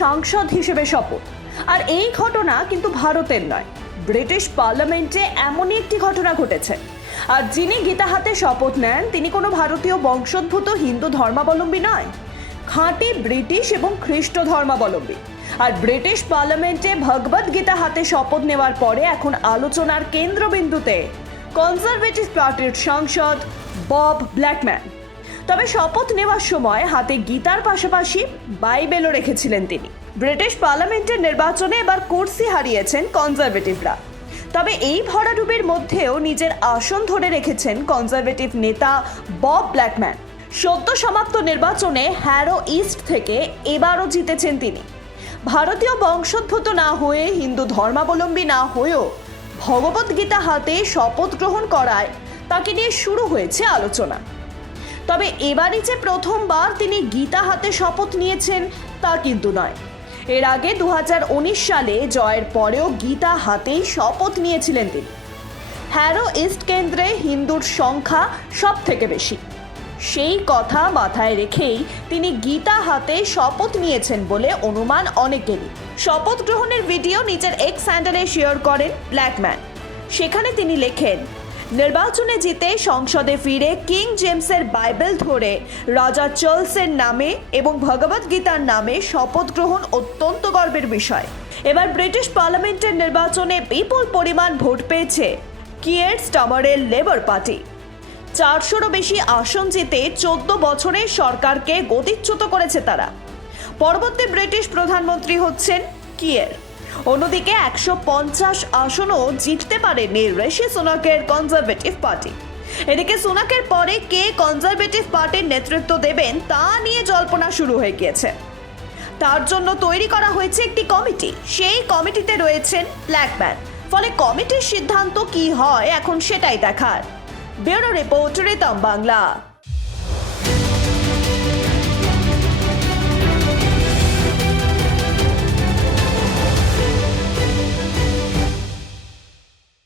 সাংসদ হিসেবে শপথ। আর এই ঘটনা কিন্তু ভারতের নয়, ব্রিটিশ পার্লামেন্টে এমনই একটি ঘটনা ঘটেছে। আর যিনি গীতা হাতে শপথ নেন তিনি কোনো ভারতীয় বংশোদ্ভূত হিন্দু ধর্মাবলম্বী নয়, খাঁটি ব্রিটিশ এবং খ্রিস্ট ধর্মাবলম্বী। আর ব্রিটিশ পার্লামেন্টে ভগবদ গীতা হাতে শপথ নেওয়ার পরে এখন আলোচনার কেন্দ্রবিন্দুতে কনজারভেটিভ পার্টির সাংসদ বব ব্ল্যাকম্যান। তবে শপথ নেওয়ার সময় হাতে গীতার পাশাপাশি বাইবেলও রেখেছিলেন তিনি। ব্রিটিশ পার্লামেন্টের নির্বাচনে এবার কুর্সি হারিয়েছেন কনজারভেটিভরা। তবে এই ভরাডুবির মধ্যেও নিজের আসন ধরে রেখেছেন কনজারভেটিভ নেতা বব ব্ল্যাকম্যান। সদ্য সমাপ্ত নির্বাচনে হ্যারো ইস্ট থেকে এবারও জিতেছেন তিনি। ভারতীয় বংশোদ্ভূত না হয়ে, হিন্দু ধর্মাবলম্বী না হয়েও ভগবদ্গীতা হাতে শপথ গ্রহণ করায় তাকে নিয়ে শুরু হয়েছে আলোচনা। তবে এবারই যে প্রথমবার তিনি গীতা হাতে শপথ নিয়েছেন তা কিন্তু নয়। এর আগে 2019 সালে জয়ের পরেও গীতা হাতেই শপথ নিয়েছিলেন তিনি। হ্যারো ইস্ট কেন্দ্রে হিন্দুর সংখ্যা সব থেকে বেশি, সেই কথা মাথায় রেখেই তিনি গীতা হাতে শপথ নিয়েছেন বলে অনুমান অনেকেরই। শপথ গ্রহণের ভিডিও নিজের এক্স হ্যান্ডেলে শেয়ার করেন ব্ল্যাকম্যান। সেখানে তিনি লেখেন, নির্বাচনে জিতে সংসদে ফিরে কিং জেমসের বাইবেল ধরে রাজা চার্লসের নামে এবং ভগবদ্গীতার নামে শপথ গ্রহণ অত্যন্ত গর্বের বিষয়। এবার ব্রিটিশ পার্লামেন্টের নির্বাচনে বিপুল পরিমাণ ভোট পেয়েছে কিয়ের স্টামারের লেবার পার্টি। 400-রও বেশি আসন জিতে 14 বছরের সরকারকে গদিচ্যুত করেছে তারা। পরবর্তী ব্রিটিশ প্রধানমন্ত্রী হচ্ছেন কিয়ের। অন্যদিকে 150 আসনও জিততে পারেনি ঋষি সুনাকের কনজারভেটিভ পার্টি। এদিকে সুনাকের পরে কে কনজারভেটিভ পার্টির নেতৃত্ব দেবেন তা নিয়ে জল্পনা শুরু হয়ে গিয়েছে। তার জন্য তৈরি করা হয়েছে একটি কমিটি। সেই কমিটিতে রয়েছেন ব্ল্যাকম্যান। ফলে কমিটির সিদ্ধান্ত কি হয় এখন সেটাই দেখার। Bureau report Ritam Bangla.